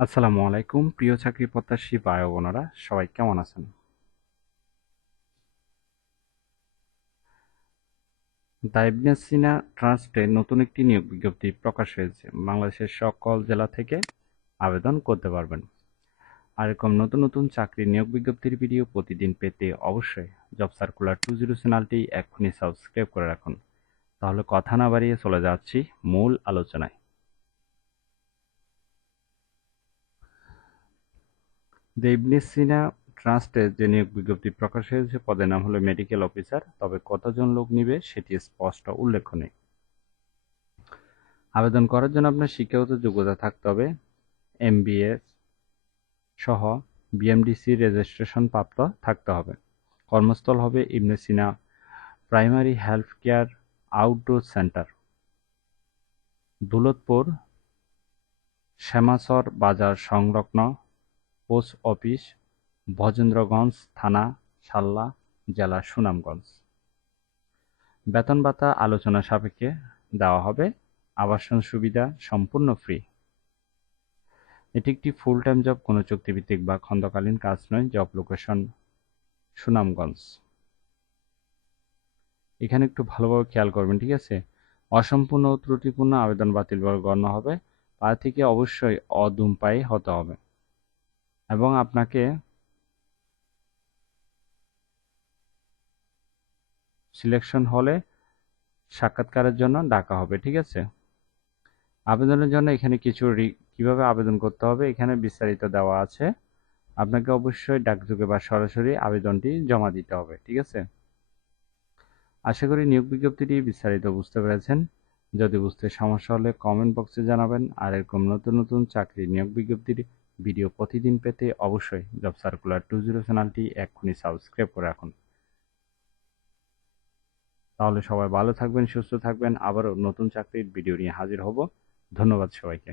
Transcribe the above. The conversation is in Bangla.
আসসালামু আলাইকুম প্রিয় চাকরি প্রত্যাশী ভাই ও বোনেরা সবাই কেমন আছেন? দ্য ইবনে সিনা ট্রাস্টে নতুন একটি নিয়োগ বিজ্ঞপ্তি প্রকাশ হয়েছে। বাংলাদেশের সকল জেলা থেকে আবেদন করতে পারবেন। আর এরকম নতুন নতুন চাকরির নিয়োগ বিজ্ঞপ্তির ভিডিও প্রতিদিন পেতে অবশ্যই জব সার্কুলার 200 চ্যানেলটি এক্ষুনি সাবস্ক্রাইব করে রাখুন। তাহলে কথা না বাড়িয়ে চলে যাচ্ছি মূল আলোচনায়। দ্য ইবনে সিনা ট্রাস্টে যে নিয়োগ বিজ্ঞপ্তি প্রকাশ হয়েছে পদের নাম হলো মেডিকেল অফিসার, তবে কতজন লোক নিবে সেটি স্পষ্ট উল্লেখ নেই। আবেদন করার জন্য আপনার শিক্ষাগত যোগ্যতা থাকতে হবে এমবিএ সহ বিএমডিসি রেজিস্ট্রেশন প্রাপ্ত থাকতে হবে। কর্মস্থল হবে Ibn Sina primary health care outdoor centre, Daulatpur Shyamachar Bazar সংলগ্ন, পোস্ট অফিস ভজেন্দ্রগঞ্জ থানা, সাল্লা, জেলা সুনামগঞ্জ। বেতন ভাতা আলোচনা সাপেক্ষে দেওয়া হবে। আবাসন সুবিধা সম্পূর্ণ ফ্রি। এটি একটি ফুল টাইম জব, কোনো চুক্তিভিত্তিক বা খণ্ডকালীন কাজ নয়। Job location Sunamganj. এখানে একটু ভালোভাবে খেয়াল করবেন, ঠিক আছে? অসম্পূর্ণ ও ত্রুটিপূর্ণ আবেদন বাতিল বলে গণ্য হবে। প্রার্থীকে অবশ্যই অধূমপায়ী হতে হবে এবং আপনাকে সিলেকশন হলে সাক্ষাৎকারের জন্য ডাকা হবে, ঠিক আছে? আবেদনের জন্য এখানে কিভাবে আবেদন করতে হবে এখানে বিস্তারিত দেওয়া আছে। আপনাকে অবশ্যই ডাকযোগে বা সরাসরি আবেদনটি জমা দিতে হবে, ঠিক আছে? আশা করি নিয়োগ বিজ্ঞপ্তিটি বিস্তারিত বুঝতে পেরেছেন। যদি বুঝতে সমস্যা হলে কমেন্ট বক্সে জানাবেন। আর এরকম নতুন নতুন চাকরির নিয়োগ বিজ্ঞপ্তির ভিডিও প্রতিদিন পেতে অবশ্যই জব সার্কুলার 20 চ্যানেলটি এক্ষুনি সাবস্ক্রাইব করে রাখুন। তাহলে সবাই ভালো থাকবেন, সুস্থ থাকবেন। আবারও নতুন চাকরির ভিডিও নিয়ে হাজির হব। ধন্যবাদ সবাইকে।